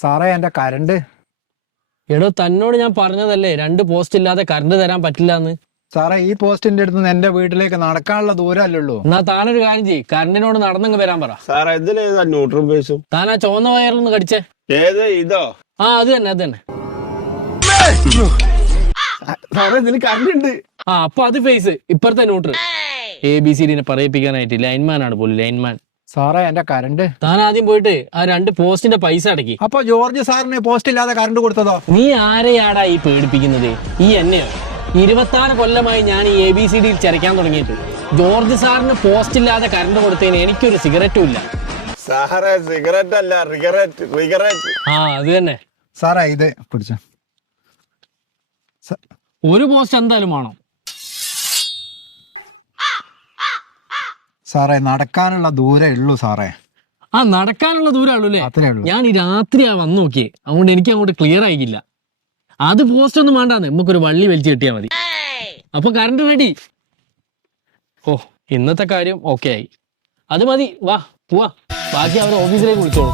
സാറേ എന്റെ കരണ്ട്. എടോ തന്നോട് ഞാൻ പറഞ്ഞതല്ലേ 2 പോസ്റ്റ് ഇല്ലാതെ കറണ്ട് തരാൻ പറ്റില്ല എന്ന്. സാറേ ഈ പോസ്റ്റിന്റെ അടുത്ത് നിന്ന് എന്റെ വീട്ടിലേക്ക് നടക്കാനുള്ള ദൂരമല്ലുള്ളൂ. എന്നാ താനൊരു കാര്യം ചെയ്യ്, കറണ്ടിനോട് നടന്നങ്ങ് വരാൻ പറ. സാറേ ഇതിലേതാ ന്യൂട്രൽ ബേസും? താൻ ആ ചുവന്ന വയറിലൊന്ന് കടിച്ചേ. ഏത് ഇതോ? ആ അത് തന്നെ. സാറേ ഇതിൽ കറണ്ട് ഉണ്ട്. ആ അപ്പൊ അത് ഫേസ്, ഇപ്പഴത്തെ ന്യൂട്രൽ. ABCD പറയിപ്പിക്കാനായിട്ട് ലൈൻമാൻ ആണ് പോലും, ലൈൻമാൻ. സാറേ എന്റെ കരണ്ട്. താൻ ആദ്യം പോയിട്ട് ആ 2 പോസ്റ്റിന്റെ പൈസ അടക്കി. അപ്പൊ ജോർജ് സാറിന് പോസ്റ്റ് ഇല്ലാതെ കരണ്ട് കൊടുത്തതോ? നീ ആരെയാടാ ഈ പേടിപ്പിക്കുന്നത്? ഈ എന്നെയോ? 26 കൊല്ലമായി ഞാൻ ഈ ABCD ചരക്കാൻ തുടങ്ങിയിട്ട്. ജോർജ് സാറിന് പോസ്റ്റ് ഇല്ലാതെ കറണ്ട് കൊടുത്തതിന് എനിക്കൊരു സിഗരറ്റും ഇല്ല. സാറേ സിഗരറ്റ് അല്ല, റിഗററ്റ്. ആ അത് തന്നെ. സാറേ ഇത് പിടിച്ച ഒരു പോസ്റ്റ് എന്തായാലും വേണം. സാറേ നടക്കാനുള്ള ദൂരേ ഉള്ളൂ സാറേ. ആ നടക്കാനുള്ള ദൂരമുള്ളൂ അല്ലേ? അത്രേ ഉള്ളൂ. ഞാൻ ഈ രാത്രിയാ വന്നു നോക്കിയേ, അതുകൊണ്ട് എനിക്ക് അങ്ങോട്ട് ക്ലിയർ ആയിക്കില്ല. അത് പോസ്റ്റ് ഒന്നും വേണ്ടാന്ന്, നമുക്കൊരു വള്ളി വലിച്ചു കിട്ടിയാൽ മതി. അപ്പൊ കറണ്ട് റെഡി. ഓ ഇന്നത്തെ കാര്യം ഓക്കെ ആയി. അത് മതി, വാ പോവാ. ബാക്കി അവർ ഓഫീസിലേക്ക് വിളിച്ചോളൂ.